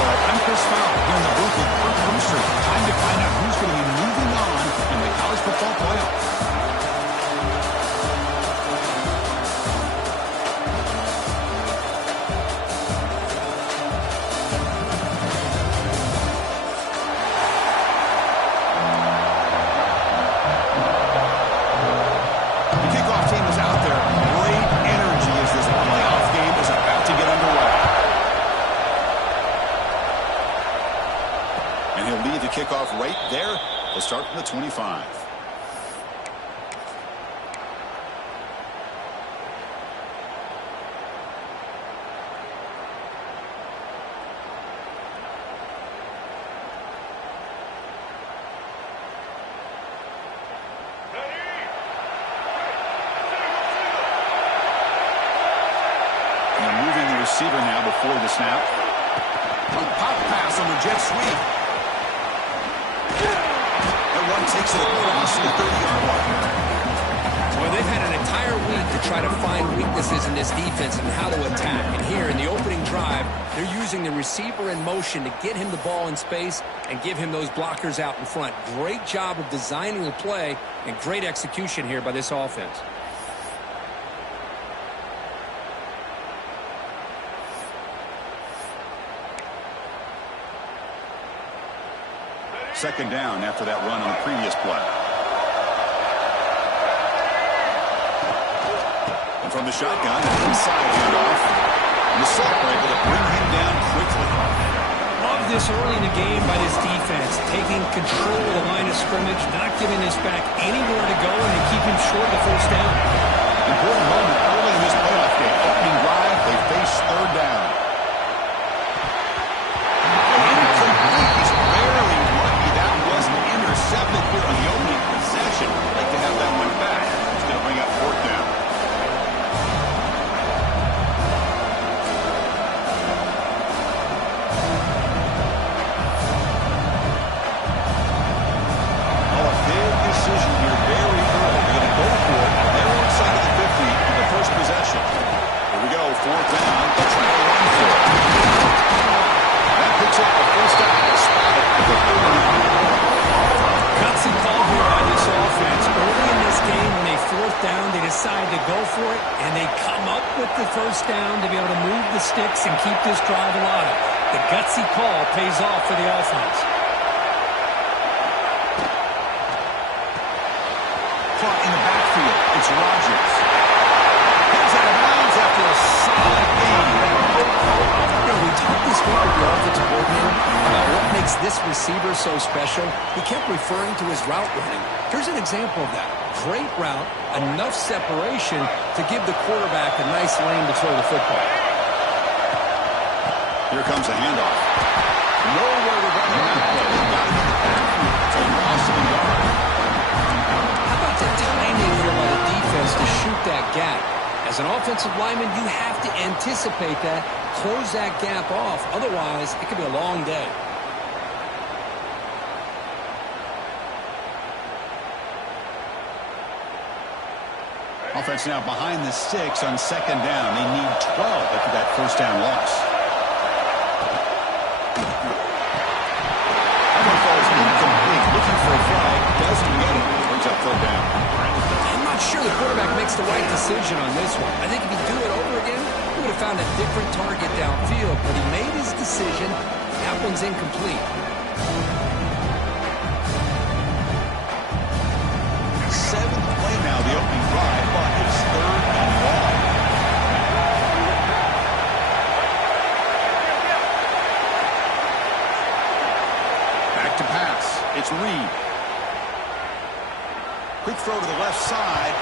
I'm Chris Fowler here in the booth with Kirk Brewster. Time to find out who's going to be moving on in the college football playoffs. Kickoff right there. We'll start from the 25. And moving the receiver now before the snap. A pop pass on the jet sweep. Takes it across the 30-yard line. Well, they've had an entire week to try to find weaknesses in this defense and how to attack. And here in the opening drive, they're using the receiver in motion to get him the ball in space and give him those blockers out in front. Great job of designing the play and great execution here by this offense. Second down after that run on the previous play. And from the shotgun, an inside handoff. And the Salk able to bring him down quickly. Love this early in the game by this defense, taking control of the line of scrimmage, not giving this back anywhere to go, and to keep him short of the first down. Important moment early in this playoff game. Opening drive, they face third down. Intercepted here on the opening possession. I'd like to have that one back. It's going to bring up fourth down. Oh, a big decision here very early. They're going to go for it. They're inside of the 50 in the first possession. Here we go, fourth down. They'll try to run for it. That picks up the first down. Spotted at the 39. Gutsy call here by this offense. Early in this game, when they fourth down, they decide to go for it, and they come up with the first down to be able to move the sticks and keep this drive alive. The gutsy call pays off for the offense. Caught in the backfield. It's Rodgers. He's out of bounds after a solid game. We talked this week with the offensive coordinator about what makes this receiver so special. He kept referring to his route running. Here's an example of that. Great route, enough separation to give the quarterback a nice lane to throw the football. Here comes a handoff. Nowhere to run on that play. Got him in the backfield. It's a loss of a yard. How about the timing here by the defense to shoot that gap? As an offensive lineman, you have to anticipate that, close that gap off. Otherwise, it could be a long day. Offense now behind the sticks on second down. They need 12 after that first down loss. That one falls incomplete. Looking for a flag. Doesn't get it. Brings up third down. I'm not sure the quarterback makes the right decision on this one. I think if he'd do it over again, he would have found a different target downfield. But he made his decision. That one's incomplete. Seventh play now, the opening drive, but it's third and long. Back to pass. It's Reed. Quick throw to the left side.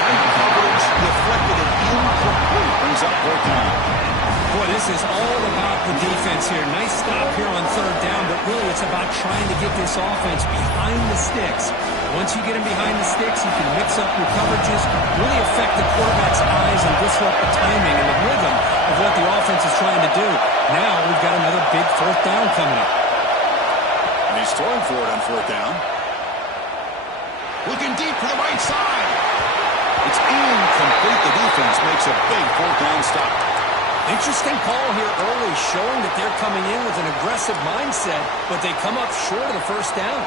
Tight coverage, deflected and incomplete. Brings up fourth down. Boy, this is all about the defense here. Nice stop here on third down, but really it's about trying to get this offense behind the sticks. Once you get him behind the sticks, you can mix up your coverages, really affect the quarterback's eyes and disrupt the timing and the rhythm of what the offense is trying to do. Now we've got another big fourth down coming up. And he's throwing for it on fourth down. Looking deep to the right side. It's incomplete. The defense makes a big fourth down stop. Interesting call here early, showing that they're coming in with an aggressive mindset, but they come up short of the first down.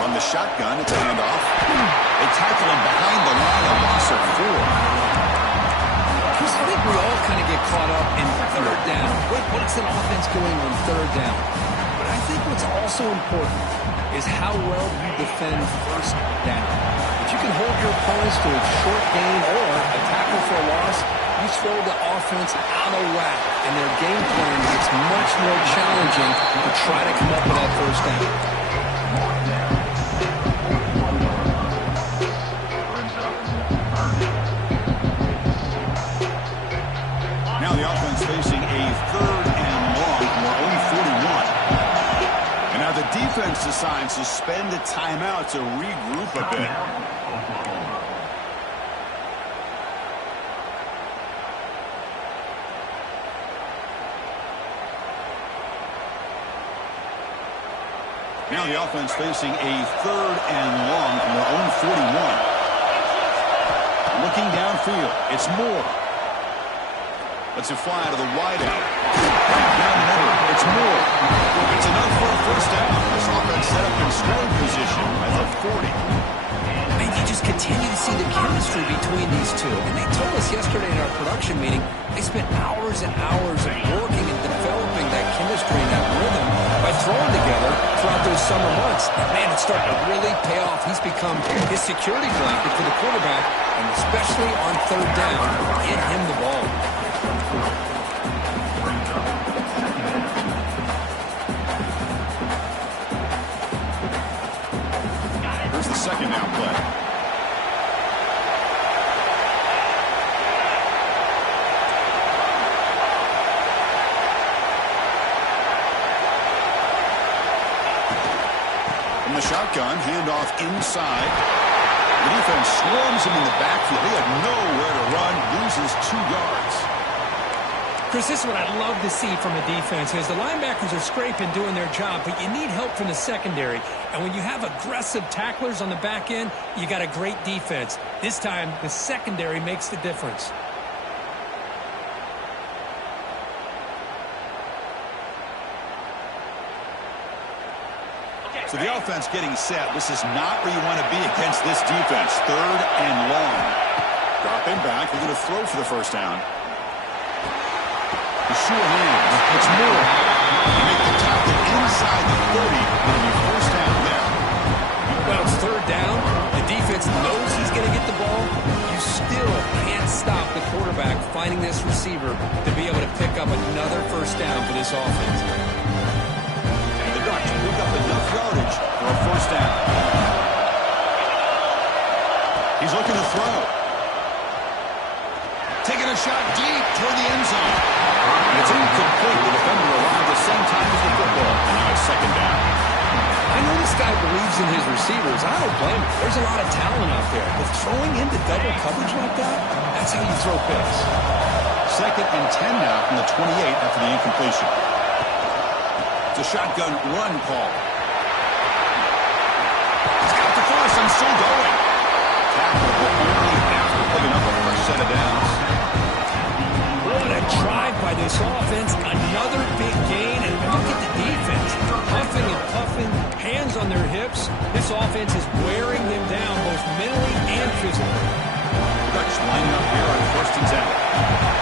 From the shotgun, it's a handoff. They tackle him behind the line, a loss of 4. Chris, I think we all kind of get caught up in third down. What's an offense doing on third down? But I think what's also important is how well you defend first down. If you can hold your opponents to a short gain or a tackle for a loss, you throw the offense out of whack, and their game plan gets much more challenging to try to come up with that first down. Now the offense facing a third and long from their own 41. And now the defense decides to spend a timeout to regroup a bit. Now the offense facing a third and long from their own 41. Looking downfield, it's Moore. Lets it fly to the wideout. Down the middle, it's Moore. It's enough for a first down. This offense set up in scoring position at the 40. And you just continue to see the chemistry between these two. And they told us yesterday in our production meeting, they spent hours and hours of working and developing that chemistry and that rhythm by throwing together throughout those summer months. And man, it's starting to really pay off. He's become his security blanket for the quarterback, and especially on third down, get him the ball. Here's the second down play. From the shotgun, handoff inside. The defense swarms him in the backfield. He had nowhere to run, loses 2 yards. Chris, this is what I'd love to see from a defense is the linebackers are scraping, doing their job, but you need help from the secondary. And when you have aggressive tacklers on the back end, you got a great defense. This time, the secondary makes the difference. So the offense getting set. This is not where you want to be against this defense. Third and long. Dropping back. They're going to throw for the first down. The sure hands. It's Moore. They make the tackle inside the 30. It'll be first down there. Well, it's third down. The defense knows he's going to get the ball. You still can't stop the quarterback finding this receiver to be able to pick up another first down for this offense. To pick up enough yardage for a first down. He's looking to throw. Taking a shot deep toward the end zone. And it's incomplete. The defender arrived at the same time as the football. And now it's second down. I know this guy believes in his receivers. I don't blame him. There's a lot of talent out there. But throwing into double coverage like that, that's how you throw picks. Second and 10 now from the 28 after the incompletion. It's a shotgun run call. He's got the first and still going. Tackle only after picking up a first set of downs. What a drive by this offense. Another big gain. And look at the defense. Huffing and puffing, hands on their hips. This offense is wearing them down both mentally and physically. Ducks lining up here on first and 10.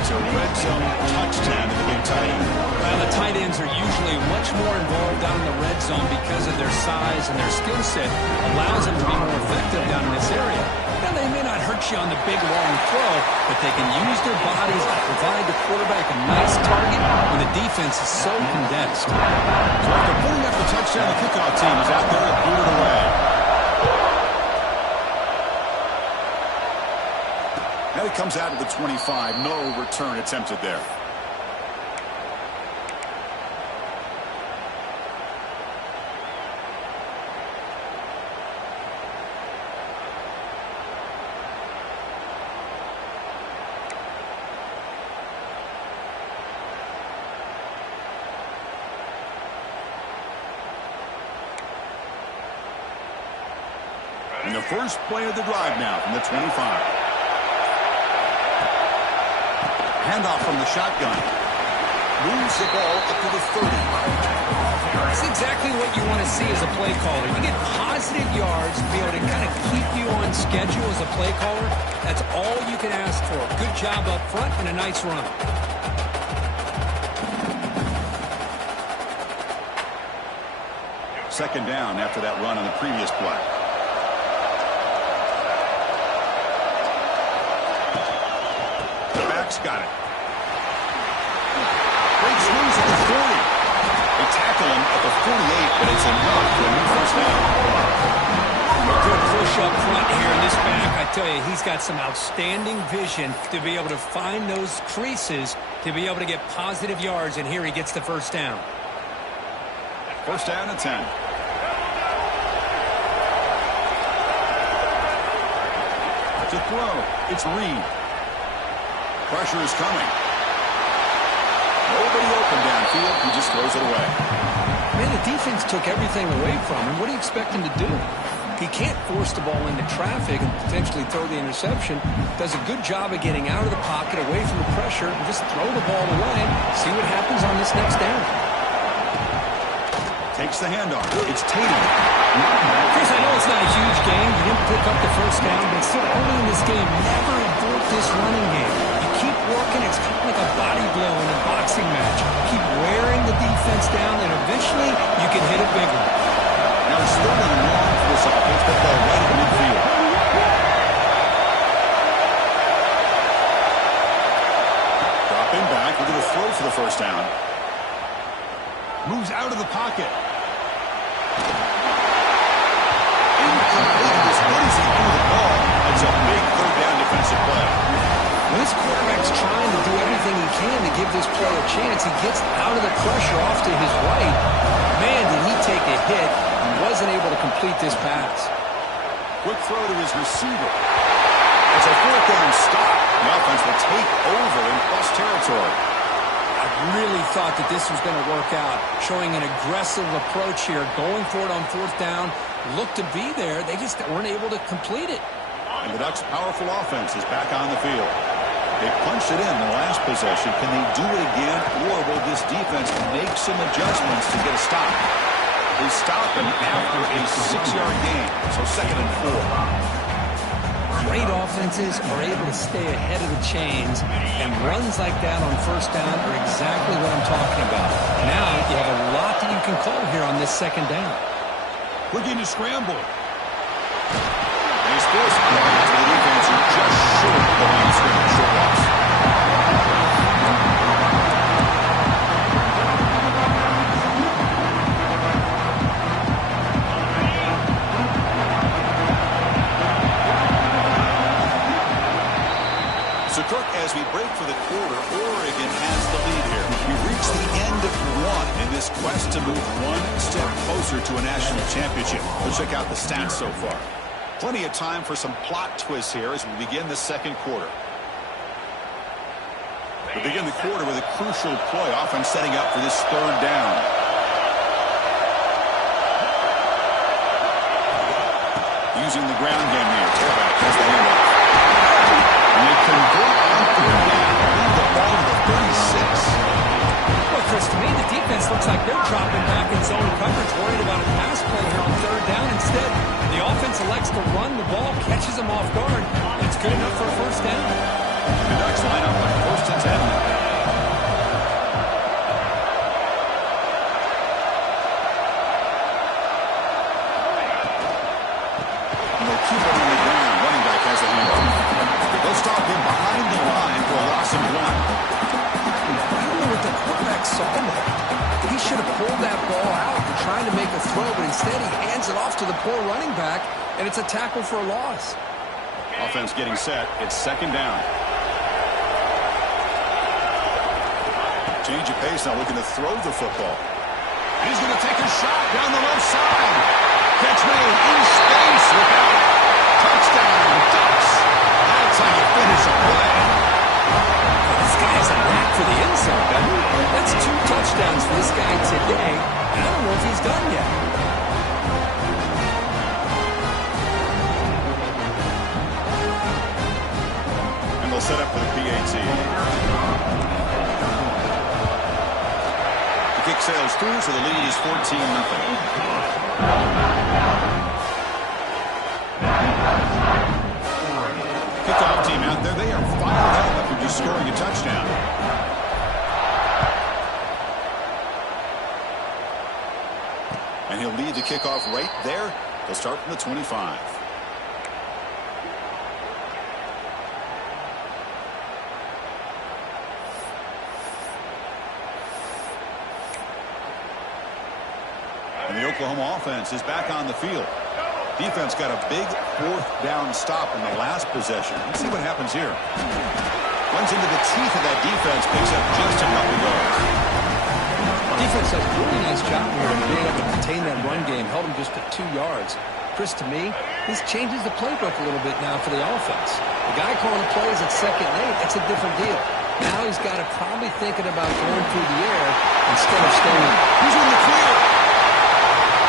It's a red zone touchdown to the big tight end. Well, the tight ends are usually much more involved down in the red zone because of their size and their skill set allows them to be more effective down in this area. Now, they may not hurt you on the big, long throw, but they can use their bodies to provide the quarterback a nice target when the defense is so condensed. So after putting up the touchdown, the kickoff team is out there to boot it away. And it comes out of the 25. No return attempted there. And the first play of the drive now from the 25. Handoff from the shotgun. Moves the ball up to the 30. That's exactly what you want to see as a play caller. You get positive yards to be able to kind of keep you on schedule as a play caller. That's all you can ask for. Good job up front and a nice run. Second down after that run on the previous play. Got it. Great swings at the 40. They tackle him at the 48, but it's enough for a new first down. A good push up front here in this back. I tell you, he's got some outstanding vision to be able to find those creases, to be able to get positive yards, and here he gets the first down. First down and 10. To throw, it's Reed. Pressure is coming. Nobody open downfield. He just throws it away. Man, the defense took everything away from him. What do you expect him to do? He can't force the ball into traffic and potentially throw the interception. Does a good job of getting out of the pocket, away from the pressure, and just throw the ball away. See what happens on this next down. Takes the handoff. It's Tatum. Chris, I know it's not a huge game. He didn't pick up the first down, but still early in this game, never abort this running game. Keep working. It's kind of like a body blow in a boxing match. Keep wearing the defense down, and eventually you can hit a big one. Now it's third and long for this offense. The ball right at midfield. Dropping back. Look at the throw for the first down. Moves out of the pocket. Incomplete. What is he doing with the ball? That's a big third down defensive play. When this quarterback's trying to do everything he can to give this play a chance, he gets out of the pressure off to his right. Man, did he take a hit and wasn't able to complete this pass. Quick throw to his receiver. It's a fourth down stop. The offense will take over in plus territory. I really thought that this was going to work out, showing an aggressive approach here, going for it on fourth down, looked to be there. They just weren't able to complete it. And the Ducks' powerful offense is back on the field. They punched it in the last possession. Can they do it again, or will this defense make some adjustments to get a stop? They stop him after a 6-yard gain, so 2nd and 4. Great offenses are able to stay ahead of the chains, and runs like that on first down are exactly what I'm talking about. Now you have a lot that you can call here on this second down. Looking to scramble. He's forced to the defense are just short of the line of scrimmage. Short loss. So, Kirk, as we break for the quarter, Oregon has the lead here. We've reached the end of one in this quest to move one step closer to a national championship. Let's check out the stats so far. Plenty of time for some plot twists here as we begin the second quarter. We begin the quarter with a crucial play, often setting up for this third down. Using the ground game here. Tailback has the handoff. And they convert on third down. Lead the ball to the 36. Well, Chris, to me, the defense looks like they're dropping back in zone coverage, worried about a pass play here on third down. Instead, the offense elects to run the ball, catches them off guard, and it's good enough for a first down. The Ducks line up on 1st and 10. And they'll keep it on the ground. Running back has the handoff. They'll stop him behind the line for a loss of 1. I don't know what the quarterback saw there. He should have pulled that ball out and tried to make a throw, but instead he hands it off to the poor running back, and it's a tackle for a loss. Offense getting set. It's second down. Change of pace now, looking to throw the football. He's going to take a shot down the left side. Catch made in space. Look out. Touchdown, Ducks. That's how you finish a play. This guy has a knack for the end zone, doesn't he? That's 2 touchdowns for this guy today. And I don't know if he's done yet. And they'll set up for the PAT. The kick sails through, so the lead is 14-0. Kickoff team out there. They are fired up after just scoring a touchdown. And he'll lead the kickoff right there. They'll start from the 25. And the Oklahoma offense is back on the field. Defense got a big 4th down stop in the last possession. Let's see what happens here. Runs into the teeth of that defense, picks up just a couple yards. Defense does a really nice job here in being able to contain that run game. Held him just to 2 yards. Chris, to me, this changes the playbook a little bit now for the offense. The guy calling the plays at 2nd and 8, that's a different deal. Now he's got to probably thinking about going through the air instead of staying. He's in the clear.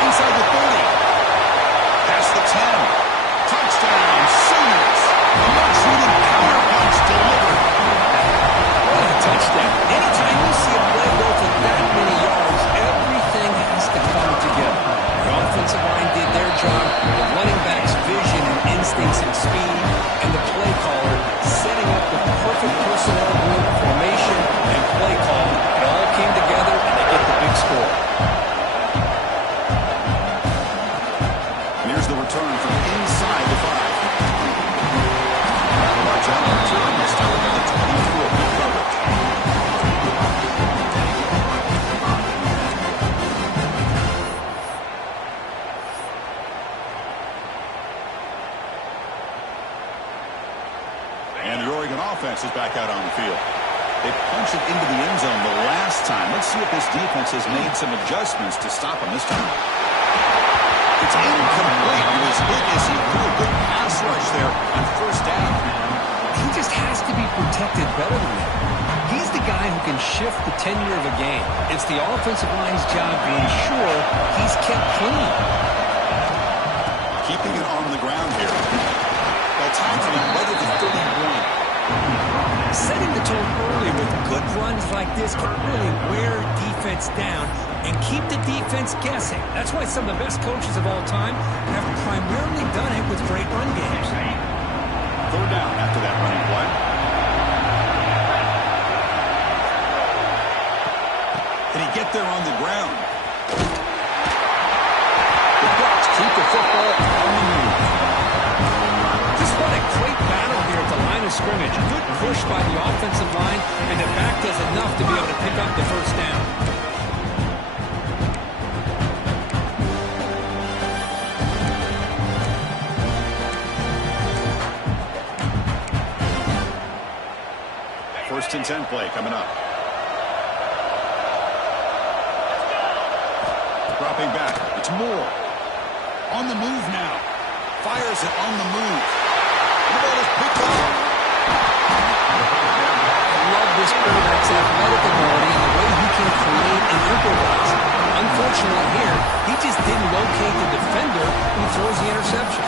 Inside the 30. Past the 10. Touchdown, Sooners. A much-needed power punch delivered. What a touchdown. Anytime you see a play go for that many yards, everything has to come together. The offensive line did their job, the running back's vision and instincts and speed, and the play caller setting up the perfect personnel group, formation, and play call. It all came together, and they get the big score. Here's the return from inside the 5. Watch out, return this time by the 22 of good coverage. And the Oregon offense is back out on the field. They punched it into the end zone the last time. Let's see if this defense has made some adjustments to stop them this time. It's incomplete. He was hit as he threw a good pass rush there on 1st down. He just has to be protected better than that. He's the guy who can shift the tenure of a game. It's the offensive line's job to ensure he's kept clean. Keeping it on the ground here. Well, tackling him right at the 31. Setting the tone early with good runs like this can really wear defense down and keep the defense guessing. That's why some of the best coaches of all time have primarily done it with great run games. 3rd down after that running play. Can he get there on the ground? The Bucs keep the football on the move. Just what a great battle here at the line of scrimmage. Good push by the offensive line, and the back does enough to be able to pick up the 1st down. First and 10 play coming up. Dropping back. It's Moore. On the move now. Fires it on the move. The ball is picked up. I love this quarterback's athletic ability and the way he can create and improvise. Unfortunately here, he just didn't locate the defender when he throws the interception.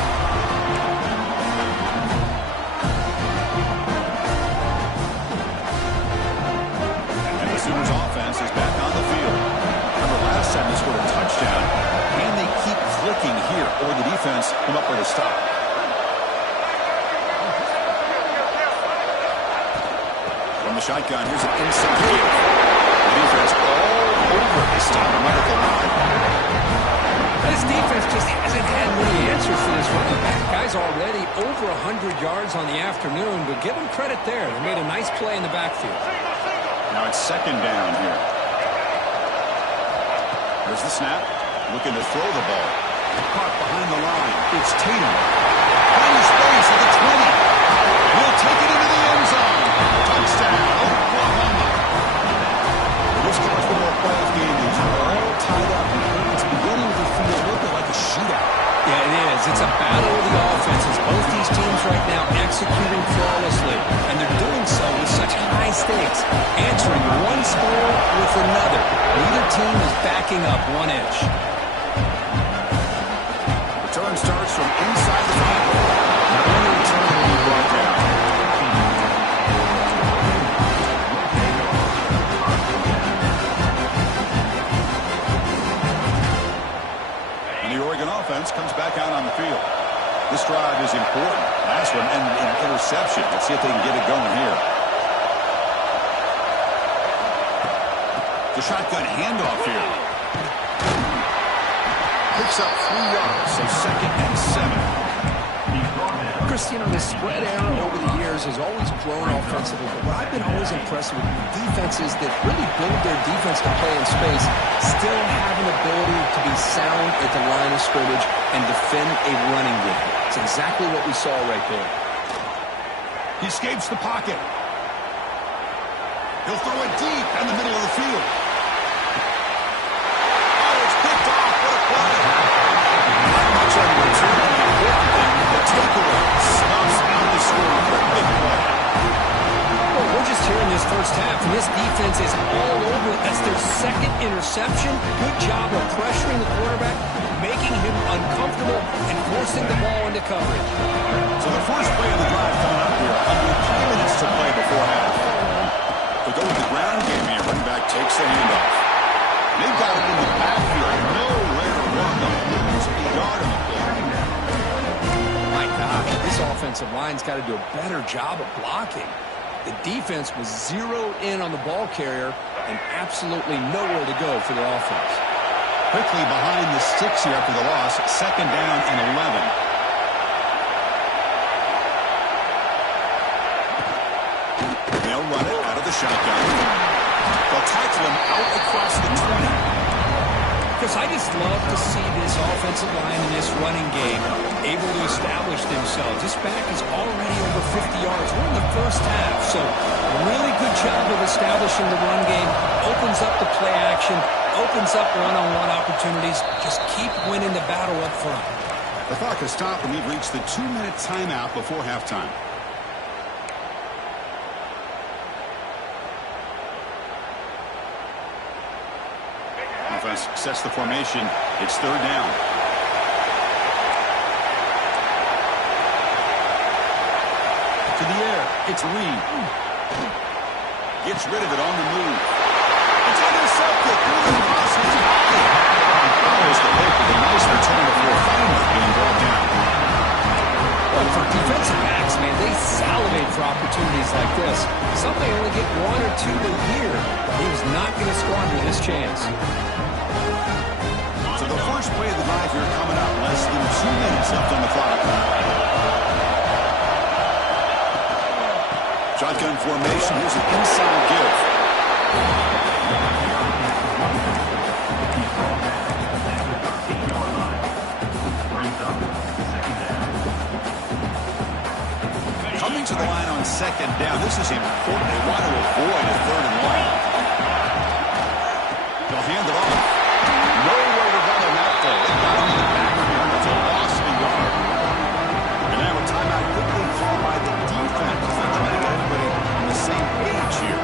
And the Sooners offense is back on the field. Remember last time they scored a touchdown. Can they keep clicking here, or the defense come up with a stop? From the shotgun, here's an inside field. The defense all over this time. Right at the line. This defense just hasn't had many answers for this running back. Guy's already over 100 yards on the afternoon, but give him credit there. They made a nice play in the backfield. Now it's second down here. There's the snap. Looking to throw the ball. Caught behind the line. It's Tatum. Find space at the 20. He'll take it into the end zone. Touchdown, Oklahoma. This college football playoff game is all tied up. It's beginning to feel a little bit like a shootout. Yeah, it is. It's a battle of the offenses. Both these teams right now executing flawlessly, and they're doing so with such high stakes, answering one score with another. Neither team is backing up 1 inch. Return starts from inside the 5. And the return will be brought down. And the Oregon offense comes back out on the field. This drive is important. Last one ended in an interception. Let's see if they can get it going here. The shotgun handoff here. Picks up 3 yards, so 2nd and 7. Chris, you know, the spread era over the years has always grown offensively, but what I've been always impressed with defenses that really build their defense to play in space still have an ability to be sound at the line of scrimmage and defend a running game. It's exactly what we saw right there. He escapes the pocket. He'll throw it deep in the middle of the field. Oh, it's picked off. What a play. Not much on the return. The important thing, the takeaway. Snuffs out the score for a big play. Well, we're just here in this first half, and this defense is all over it. That's their 2nd interception. Good job of pressuring the quarterback, making him uncomfortable, and forcing the ball into coverage. So the first play of the drive coming up here. Under 3 minutes to play before half. To go with the ground game here, running back takes the handoff. They've got him in the backfield. Nowhere to run. There's a yard on the play. My gosh, this offensive line's got to do a better job of blocking. The defense was zeroed in on the ball carrier and absolutely nowhere to go for the offense. Quickly behind the sticks here after the loss. 2nd down and 11. They'll run it out of the shotgun. They'll tackle him out across the 20. Chris, I just love to see this offensive line in this running game able to establish themselves. This back is already over 50 yards. We're in the first half, so a really good job of establishing the run game. Opens up the play action, opens up one-on-one opportunities. Just keep winning the battle up front. The clock has stopped, and we've reached the 2-minute timeout before halftime. Offense sets the formation. It's 3rd down. To the air. It's Reed. Gets rid of it on the move. It's intercepted. Follows the pick with a nice return before finally being brought down. Well, for defensive backs, man, they salivate for opportunities like this. Some may only get 1 or 2 a year, but he was not going to squander this chance. So the first play of the drive here coming up. Less than 2 minutes left on the clock. Shotgun formation. Here's an inside give. Coming to the line on 2nd down. This is important. They want to avoid a 3rd and 1. They'll hand it off. Nowhere to run on that play. They got him in the back here. It's a loss of a yard. And now a timeout quickly called by the defense. They're trying to get everybody on the same page here.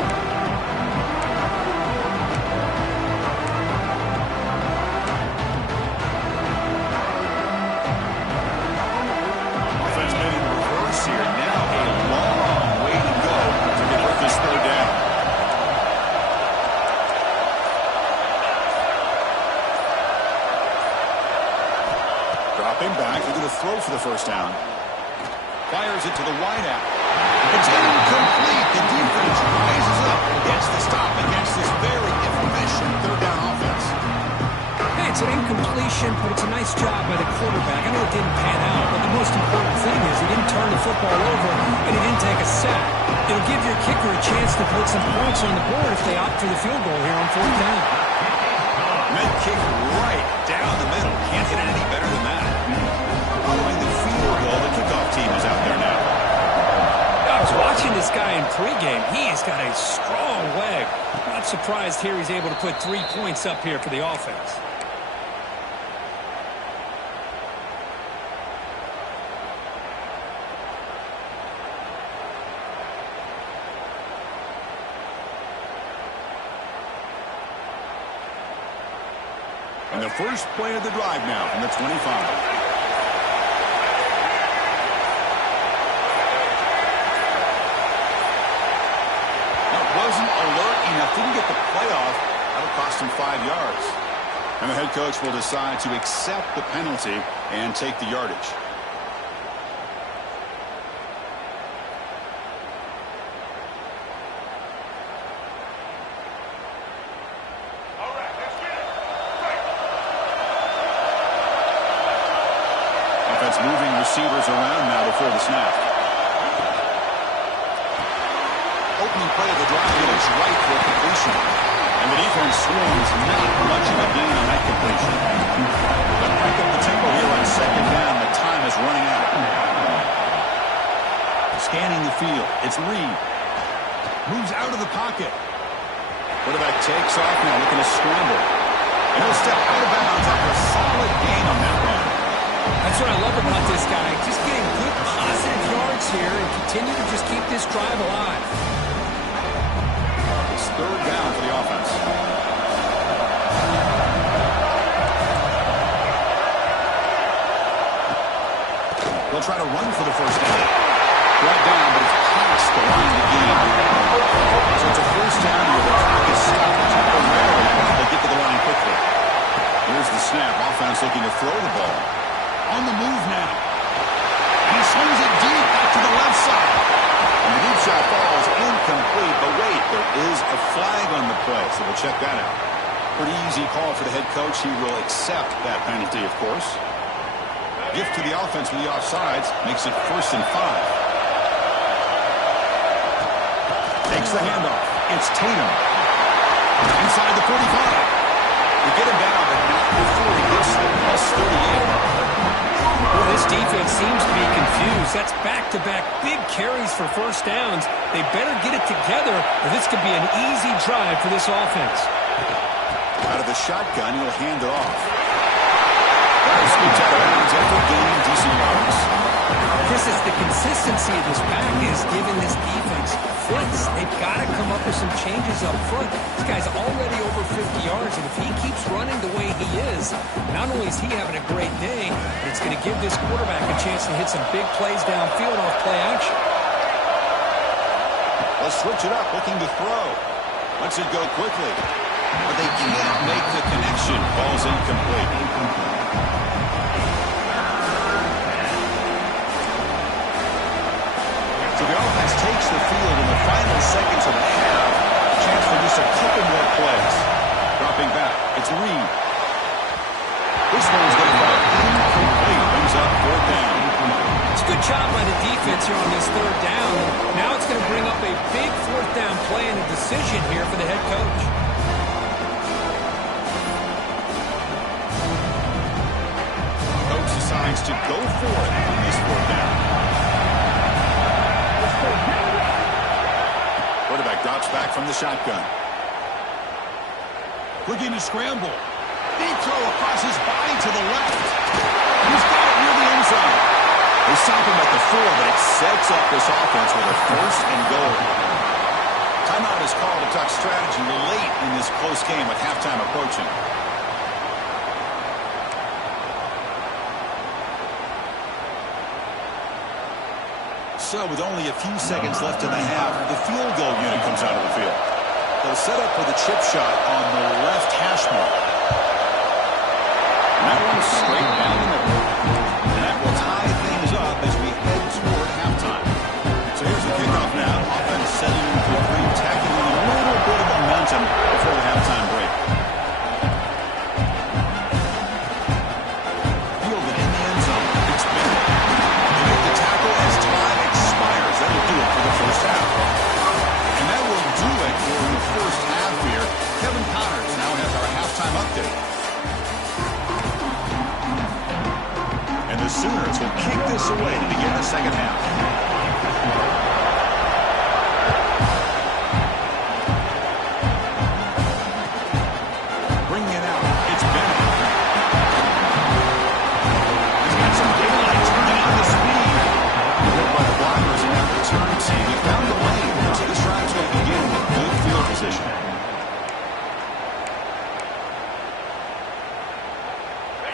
Offense made in reverse here. Now a long way to go to get with this 3rd down. Dropping back, they're going to throw for the 1st down. Fires it to the wideout. It's incomplete. The defense rises up and gets the stop against this very efficient 3rd down offense. Hey, it's an incompletion, but it's a nice job by the quarterback. I know it didn't pan out, but the most important thing is he didn't turn the football over and he didn't take a sack. It'll give your kicker a chance to put some points on the board if they opt for the field goal here on 4th down. Mid kick right down the middle. Can't hit it any better than that. surprised here he's able to put 3 points up here for the offense. And the first play of the drive now from the 25. Wasn't alert enough, didn't get the playoff. That'll cost him 5 yards. And the head coach will decide to accept the penalty and take the yardage. All right, let's get it. Offense moving receivers around now before the snap. Opening play of the drive is right for completion. And the defense swarms not much of a gain on that completion. But break up the tempo here on second down. The time is running out. Scanning the field. It's Reed. Moves out of the pocket. Quarterback takes off now looking to scramble. And he'll step out of bounds after a solid gain on that run. That's what I love about this guy. Just getting good positive yards here and continue to just keep this drive alive. It's third down for the offense. They'll try to run for the first down. Brought down, but it's past the line to gain. So it's a first down here. The clock is stopped temporarily. They'll get to the line quickly. Here's the snap. Offense looking to throw the ball. On the move now. And he swings it deep out to the left side. And the deep shot falls incomplete. But wait, there is a flag on the play, so we'll check that out. Pretty easy call for the head coach. He will accept that penalty, of course. Gift to the offense with the offsides. Makes it 1st and 5. Takes the handoff. It's Tatum. Inside the 45. We get him down, but not before he gets the +38. Well, this defense seems to be confused. That's back-to-back big carries for first downs. They better get it together, or this could be an easy drive for this offense. Out of the shotgun, he'll hand it off. Scoots out of bounds after gaining decent yards. Chris, it's the consistency of this back is giving this defense fits. They've got to come up with some changes up front. This guy's already over 50 yards, and if he keeps running the way he is, not only is he having a great day, but it's going to give this quarterback a chance to hit some big plays downfield off play action. They'll switch it up, looking to throw. Lets it go quickly. But they can't make the connection. Ball's incomplete. So the offense takes the field in the final seconds of the half. Chance for just a couple more plays. Dropping back, it's Reed. This one's going to fall incomplete. Brings up 4th down. It's a good job by the defense here on this 3rd down. Now it's going to bring up a big 4th down play and a decision here for the head coach. Coach decides to go for it on this 4th down. Quarterback drops back from the shotgun. Looking to scramble. Deep throw across his body to the left. He's got it near the end zone. They stop him at the 4, but it sets up this offense with a 1st and goal. Timeout is called to talk strategy late in this close game with halftime approaching. So with only a few seconds left in the half, the field goal unit comes out of the field. They'll set up for the chip shot on the left hash mark. And that one's straight down the middle. And that will tie things up as we head toward halftime. So here's the kickoff now. Offense setting in for 3, tacking on a little bit of momentum before the halftime break. Fielded in the end zone. It's big. They make the tackle as time expires. That'll do it for the first half. And that will do it for the first half here. Kevin Connors now has our halftime update. And the Sooners will kick this away to begin the second half.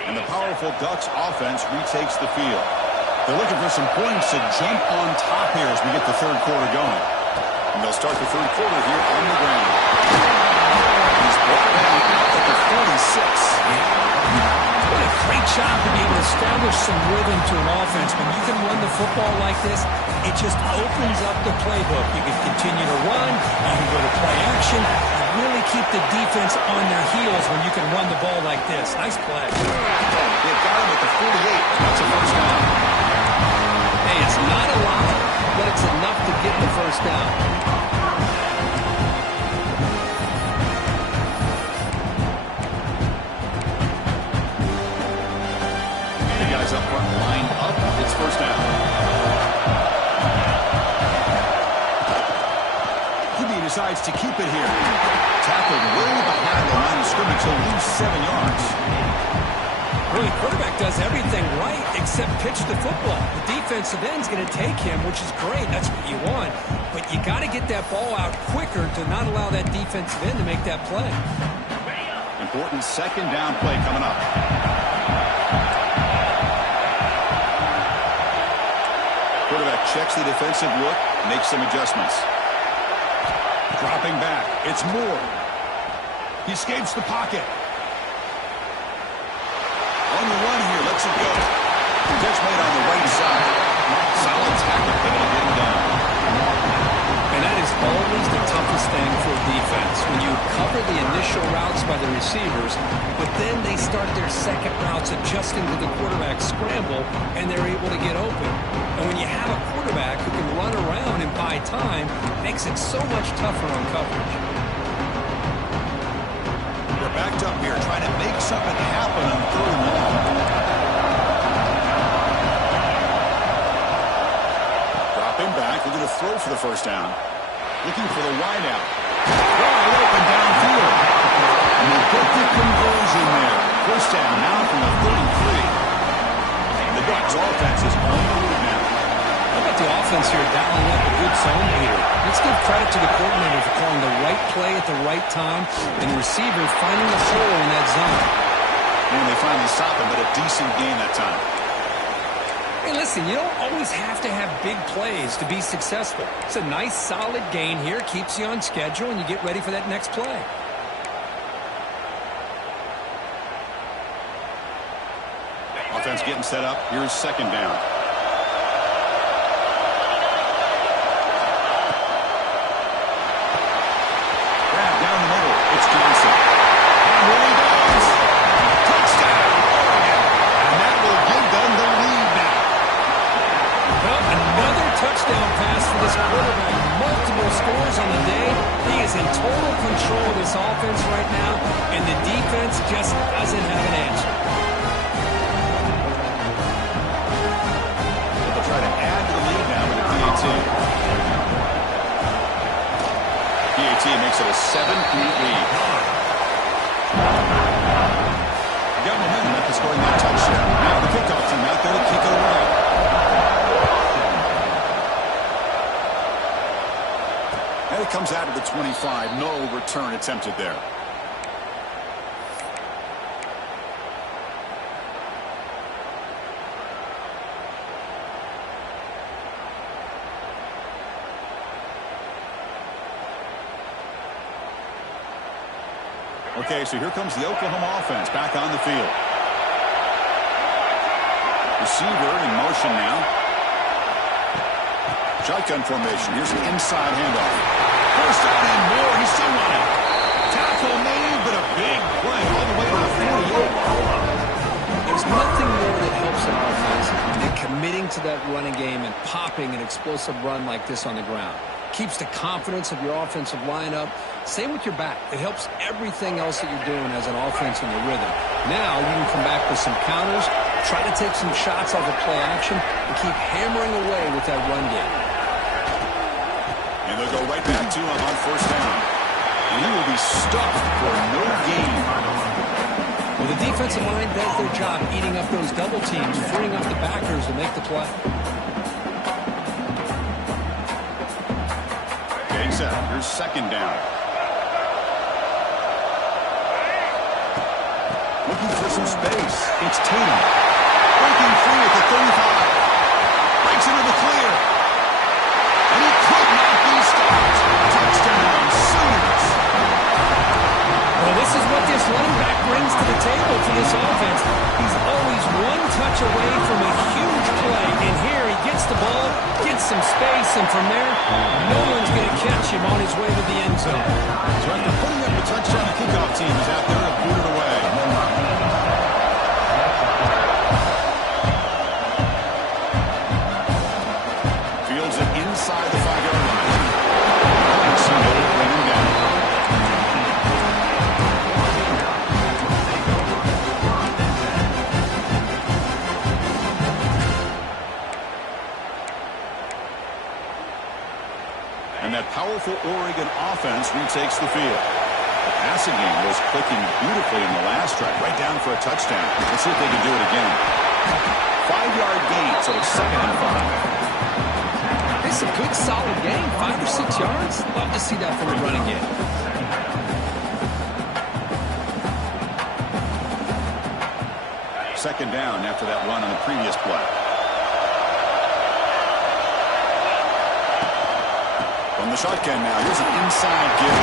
And the powerful Ducks offense retakes the field. They're looking for some points to jump on top here as we get the third quarter going. And they'll start the third quarter here on the ground. He's brought down out at the 46. What a great job to be able to establish some rhythm to an offense. When you can run the football like this, it just opens up the playbook. You can continue to run, you can go to play action, and really keep the defense on their heels when you can run the ball like this. Nice play. They've got him at the 48. That's a first down. Hey, it's not a lot, but it's enough to get the first down. Up front, line up, it's first down. QB decides to keep it here. Tackled way behind the line of scrimmage. He'll lose 7 yards. Really, quarterback does everything right except pitch the football. The defensive end's going to take him, which is great. That's what you want. But you got to get that ball out quicker to not allow that defensive end to make that play. Important second down play coming up. Quarterback checks the defensive look, makes some adjustments. Dropping back, it's Moore. He escapes the pocket. On the run here, lets it go. Catch made on the right side. Solid tackle, able to get him down. And that is always the toughest thing for a defense. When you cover the initial routes by the receivers, but then they start their second routes adjusting to the quarterback scramble, and they're able to get open. And when you have a quarterback who can run around and buy time, it makes it so much tougher on coverage. They're backed up here, trying to make something happen on third and long. Dropping back, looking to throw for the first down. Looking for the wide out. Wide open downfield. And they get the conversion there. First down now from the 33. The Ducks offense is on the move now. How about the offense here dialing up a good zone leader? Let's give credit to the coordinator for calling the right play at the right time and the receiver finding the hole in that zone. And they finally stop him, but a decent gain that time. Hey, listen, you don't always have to have big plays to be successful. It's a nice, solid gain here, keeps you on schedule, and you get ready for that next play. Offense getting set up. Here's second down. Grab down the middle. It's Johnson. And really does. Touchdown, Oregon. And that will give them the lead now. Well, another touchdown pass for this quarterback. Multiple scores on the day. He is in total control of this offense right now, and the defense just doesn't have an answer. They'll try to add to the lead now with the PAT. PAT makes it a 7-point lead. Got momentum after scoring that touchdown. Now the kickoff team out there to kick it away. And it comes out of the 25. No return attempted there. Okay, so here comes the Oklahoma offense back on the field. Receiver in motion now. Shotgun formation. Here's an inside handoff. First down and more. He's still running. Tackle made, but a big play all the way to the 48. There's nothing more that helps an offense than committing to that running game and popping an explosive run like this on the ground. Keeps the confidence of your offensive lineup. Same with your back. It helps everything else that you're doing as an offense in the rhythm. Now you can come back with some counters, try to take some shots off of play action, and keep hammering away with that run game. And they'll go right back to him on first down. And he will be stuffed for no gain. Well, the defensive line does their job eating up those double teams, freeing up the backers to make the play. Getting set. Here's second down. Looking for some space. It's Tatum. Breaking free at the 35. Breaks into the clear. And he could not be stopped. Touchdown, Sooners. Well, this is what this running back brings to the table for this offense. He's always one touch away from a huge play. And here he gets the ball, gets some space, and from there, no one's going to catch him on his way to the end zone. So after putting up a touchdown, the kickoff team is out there to boot it away. Fields it inside the 5-yard line. And Sunday bring him down. And that powerful Oregon offense retakes the field. The passing game was clicking beautifully in the last drive, right down for a touchdown. Let's see if they can do it again. 5-yard gain, so it's 2nd and 5. It's a good, solid game. 5 or 6 yards. Love to see that from the running game. Second down after that run on the previous play. From the shotgun now, here's an inside give.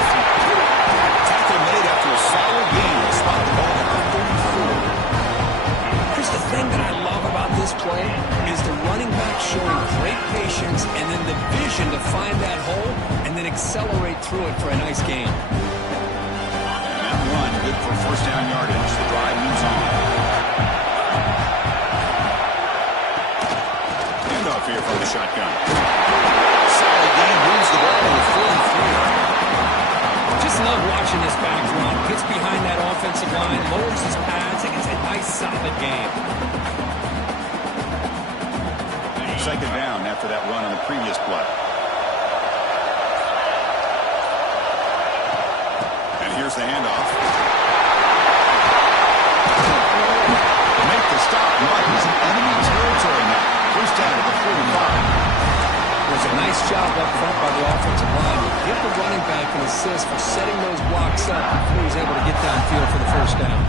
Tackle made after a solid gain. They spot the ball at the 34. Here's the thing that I love about this play is the running back showing great patience and then the vision to find that hole and then accelerate through it for a nice gain. And that run, good for first down yardage. The drive moves on. Handoff here from the shotgun. Solid gain, moves the ball to the 43. Just love watching this back run. Gets behind that offensive line, lowers his pads, and it's a nice, solid game. Second down after that run on the previous play. And here's the handoff. Make the stop. Mark is in enemy territory now. First down at the 45. There's a nice job up front by the offensive line to give the running back an assist for setting those blocks up before he was able to get downfield for the first down.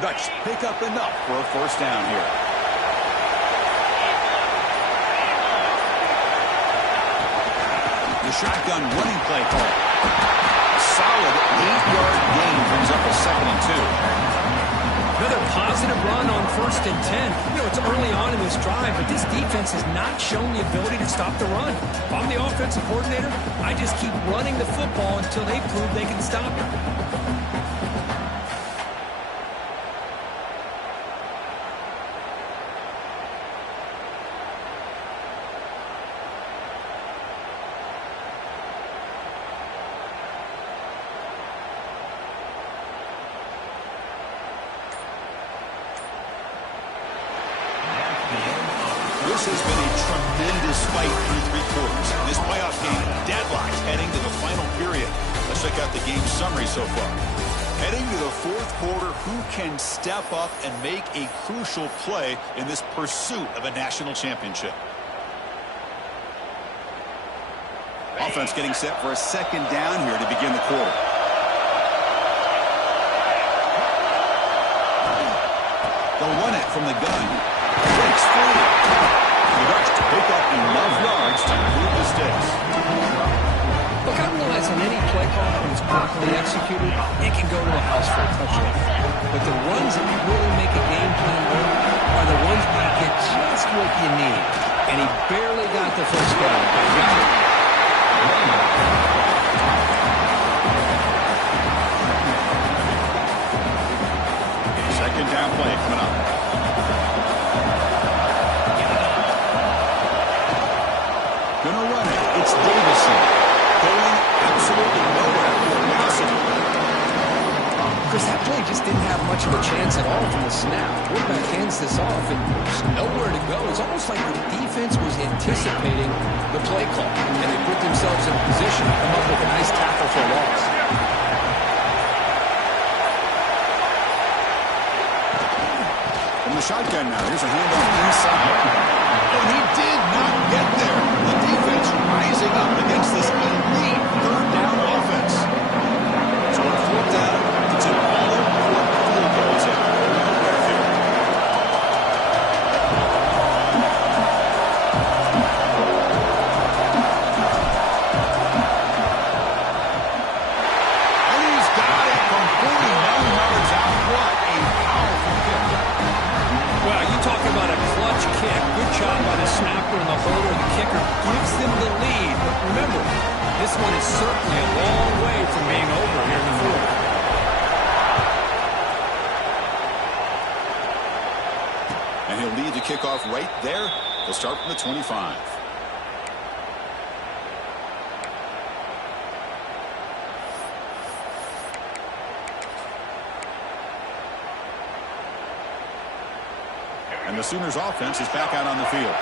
The Ducks pick up enough for a first down here. The shotgun running play call. Solid 8-yard gain brings up a 2nd and 2. Another positive run on 1st and 10. You know, it's early on in this drive, but this defense has not shown the ability to stop the run. If I'm the offensive coordinator, I just keep running the football until they prove they can stop it. This has been a tremendous fight through 3 quarters. This playoff game deadlocked heading to the final period. Let's check out the game summary so far. Heading to the 4th quarter, who can step up and make a crucial play in this pursuit of a national championship? Offense getting set for a 2nd down here to begin the quarter. They'll run it from the gun. Breaks free. The Ducks pick up enough yards to move the sticks. Look, I realize on any play call when it's properly executed, it can go to the house for a touchdown. But the runs that really make a game plan work are the ones that get just what you need. And he barely got the first down, but he got it. Second down play coming up. Gonna run it. It's Davison. Going absolutely nowhere for a massive. Chris, that play just didn't have much of a chance at all from the snap. Quarterback hands this off, and there's nowhere to go. It's almost like the defense was anticipating the play call, and they put themselves in a position to come up with a nice tackle for a loss. From the shotgun now. Here's a handoff inside. And he did not get there. The defense rises facing up against this elite third down offense. So on fourth down, it's an all-important field goal attempt. And he's got it from 49 yards out. What a powerful kick. Well, you talking about a clutch kick. Good job by the snapper and the holder. The kicker gives them the lead. But remember, this one is certainly a long way from being over here in the fourth. And he'll lead the kickoff right there. They'll start from the 25. And the Sooners offense is back out on the field.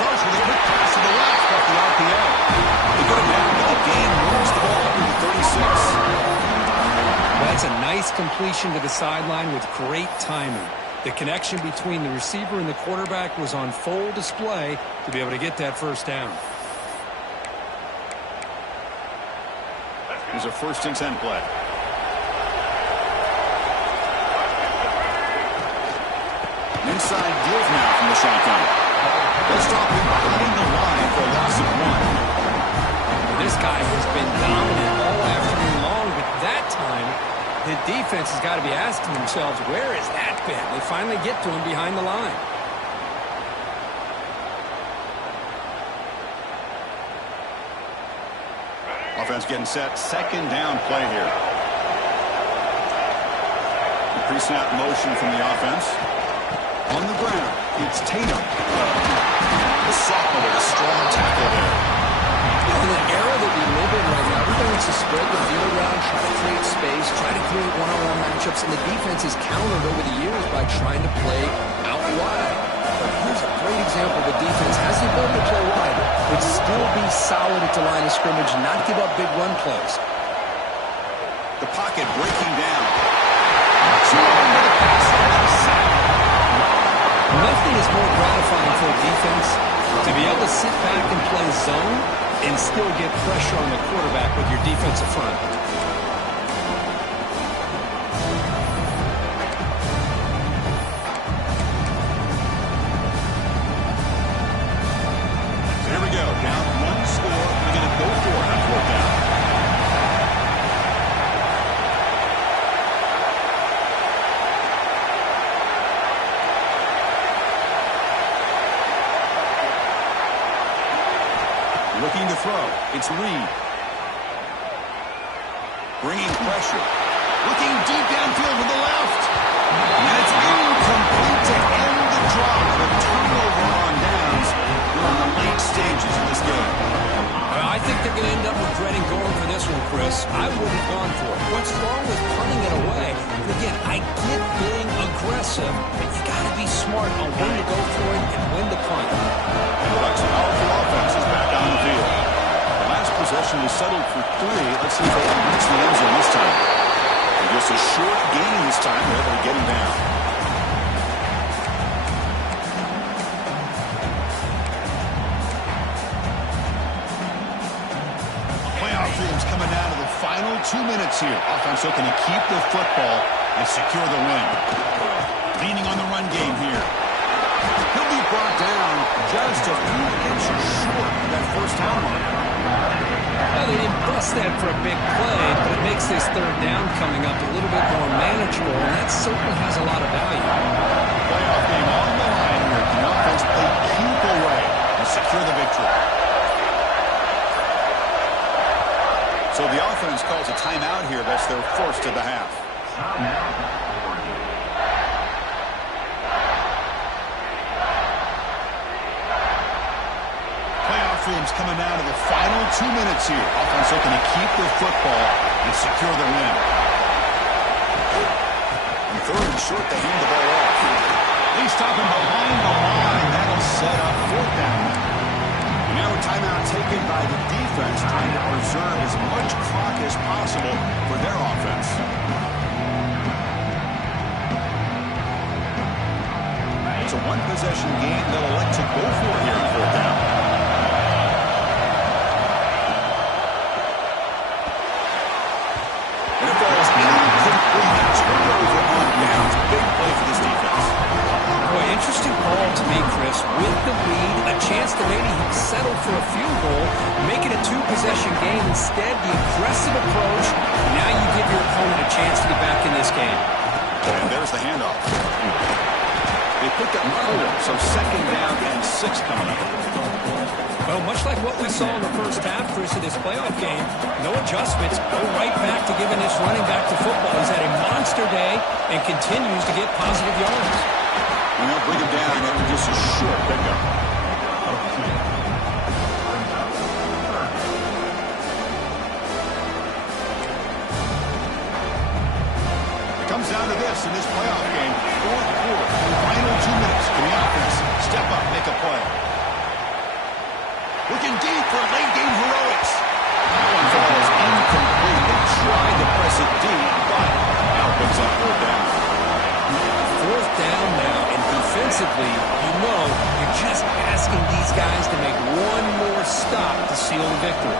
Throws with a quick pass to the left off the RPO. They go down. That game moves the ball up to 36. That's a nice completion to the sideline with great timing. The connection between the receiver and the quarterback was on full display to be able to get that first down. Here's a 1st and 10 play. Inside give now from the shotgun. They'll stop him behind the line for a loss of 1. This guy has been dominant all afternoon long, but that time the defense has got to be asking themselves, where has that been? They finally get to him behind the line. Offense getting set. 2nd down play here. The pre-snap motion from the offense. On the ground, it's Tatum. The sophomore with a strong tackle there. In the era that we live in right now, everybody wants to spread the field around, try to create space, try to create one-on-one matchups, and the defense has countered over the years by trying to play out wide. But here's a great example of a defense has the ability to play wide, but still be solid at the line of scrimmage, not give up big run plays. The pocket breaking down. Another pass and a sack. Nothing is more gratifying for a defense to be able to sit back and play zone and still get pressure on the quarterback with your defensive front. Here we go. Down 1 score. We're going to go for it on 4th down. Looking to throw. It's Reed. Bringing pressure. Looking deep downfield to the left. And it's incomplete to end the drive. A turnover on downs during the late stages of this game. I think they're going to end up regretting going for this one, Chris. I wouldn't have gone for it. What's wrong with punting it away? And again, I get being aggressive, but you got to be smart on when to go for it and when to punt. And the Bucs' powerful offense is back on the field. The last possession was settled for 3. Let's see if they can reach the end zone this time. And just a short gain this time. They're able to get him down. Playoff dreams coming down to the final 2 minutes here. Offense looking to keep the football and secure the win. Leaning on the run game here. He'll be brought down just a few inches short of that first down mark. Well, they didn't bust that for a big play, but it makes this 3rd down coming up a little bit more manageable, and that certainly has a lot of value. Playoff game on the line here. The offense played keep away and secure the victory. So the offense calls a timeout here. That's their first of the half. Playoff dreams coming down to the final 2 minutes here. Offense looking to keep the football and secure the win. And 3rd and short, they hand the ball off. They stop him behind the line. That'll set up 4th down. And now a timeout taken by the defense, trying to preserve as much clock as possible for their offense. one-possession game they'll elect to go for here on fourth down. And it falls incomplete. Turnover on downs. Big play for this defense. Boy, interesting call to make, Chris. With the lead, a chance to maybe settle for a field goal, make it a two-possession game. Instead, the aggressive approach. Now you give your opponent a chance to get back in this game. And there's the handoff. They picked up 4, so second down and 6 coming up. Well, much like what we saw in the first half, Chris, of this playoff game, no adjustments, go right back to giving this running back to football. He's had a monster day and continues to get positive yards. And they'll bring him down after just a short pickup. It comes down to this in this playoff game. Fourth quarter, final 2 minutes. Can the offense step up, make a play? Looking deep for late-game heroics. That one falls incomplete. They tried to press it deep, but now picks up fourth down. Fourth down now, and defensively, you know you're just asking these guys to make one more stop to seal the victory.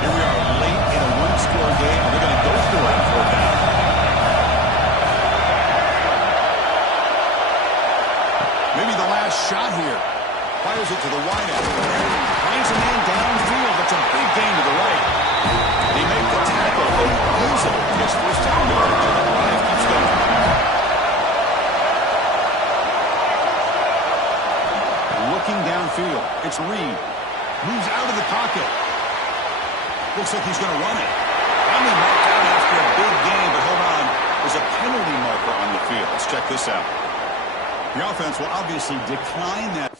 Here we are late in a one-score game. They're going to go for it on fourth down. Maybe the last shot here. Fires it to the wideout. Finds a man downfield. That's a big gain to the right. They make the tackle. They use it. Gets first down yardage. And the drive keeps going. Looking downfield. It's Reed. Moves out of the pocket. Looks like he's going to run it. Finally marked out after a big gain, but hold on. There's a penalty marker on the field. Let's check this out. The offense will obviously decline that.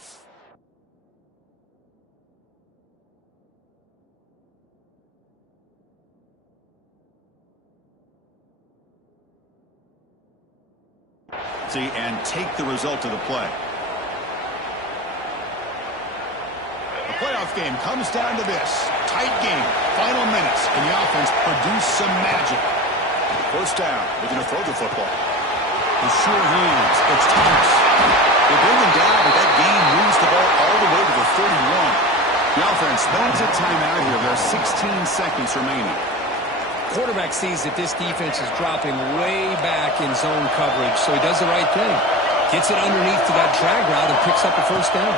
And take the result of the play. The playoff game comes down to this. Tight game. Final minutes. Can the offense produce some magic? First down. They're going to throw the football. The sure hands. It's Thomas. They bring him down, but that gain moves the ball all the way to the 31. The offense spends a timeout here. There are 16 seconds remaining. Quarterback sees that this defense is dropping way back in zone coverage, so he does the right thing. Gets it underneath to that drag route and picks up the first down.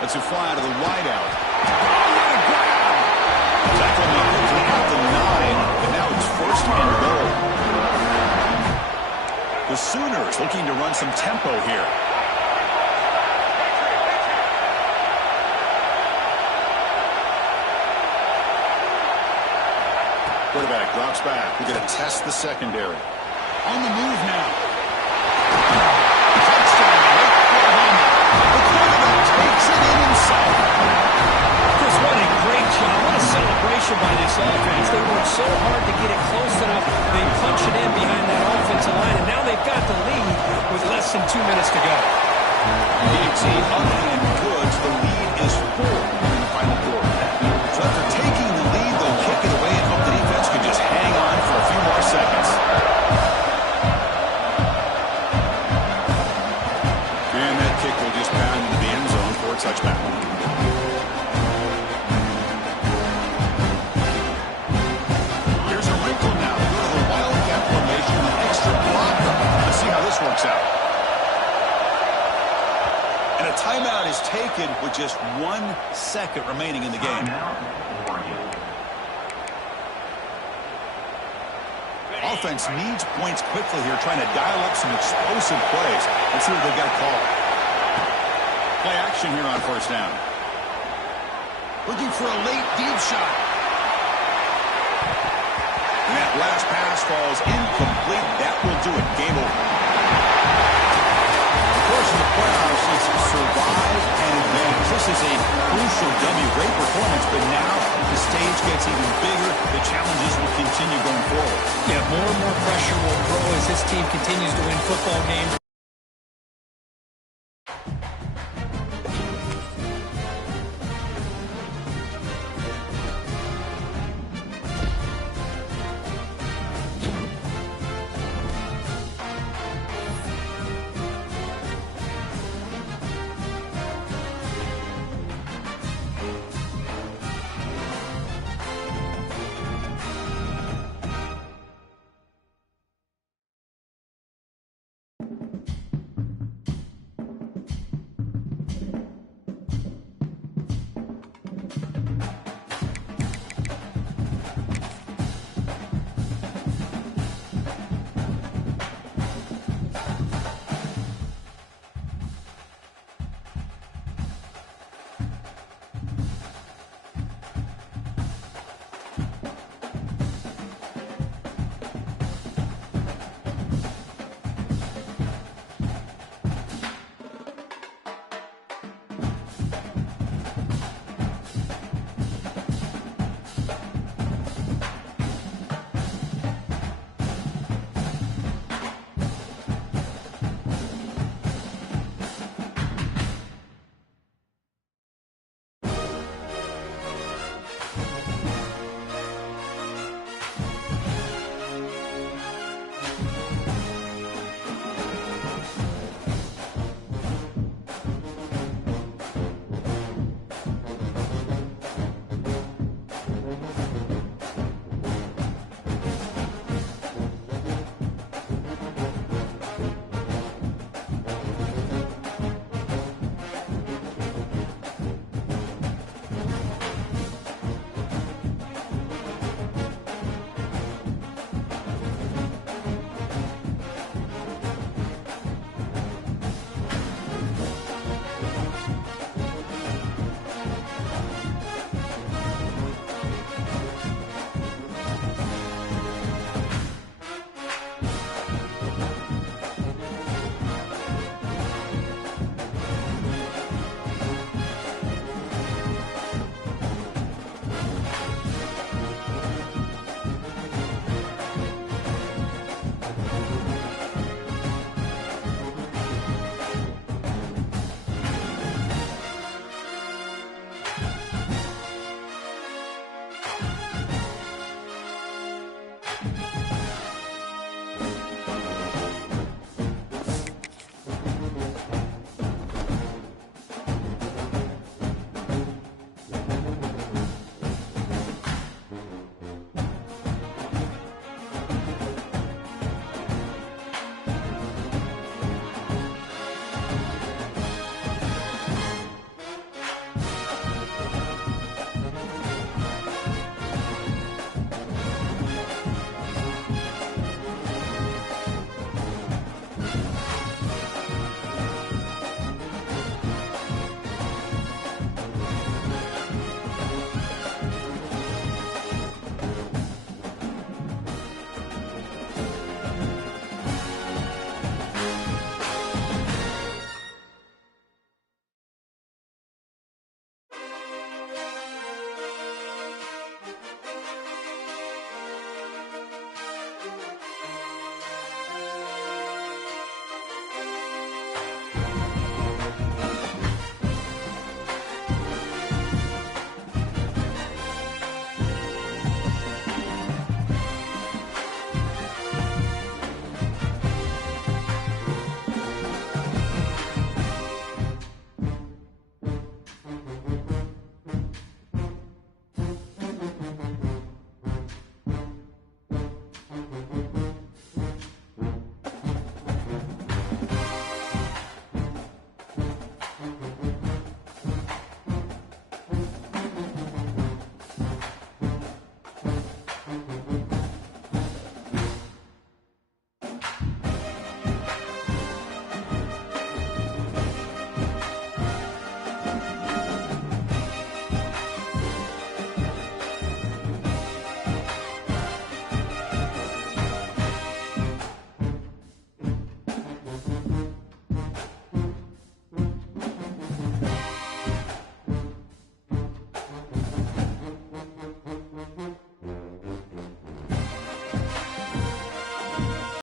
That's a fly to the wideout. Tackle him quickly at the 9, and now it's first and goal. The Sooners looking to run some tempo here. Quarterback drops back. We're going to test the secondary. On the move now. Touchdown. The quarterback takes it in himself. Chris, what a great job. What a celebration by this offense. They worked so hard to get it close enough. They punch it in behind that offensive line, and now they've got the lead with less than 2 minutes to go. Big team up and good. So the lead is 4 in the final quarter. So after taking the lead, they'll kick it away and hope the defense can just hang on for a few more seconds. And that kick will just pound into the end zone for a touchback. Here's a wrinkle now. Go to the wildcat formation, an extra blocker. Let's see how this works out. And a timeout is taken with just 1 second remaining in the game. Offense needs points quickly here, trying to dial up some explosive plays. Let's see what they've got called. Play action here on first down. Looking for a late deep shot. And that last pass falls incomplete. That will do it. Game over. Of course, in the playoffs, it's survive and advance. This is a crucial W. Great performance, but now the stage gets even bigger. The challenges will continue going forward. Yeah, more and more pressure will grow as this team continues to win football games.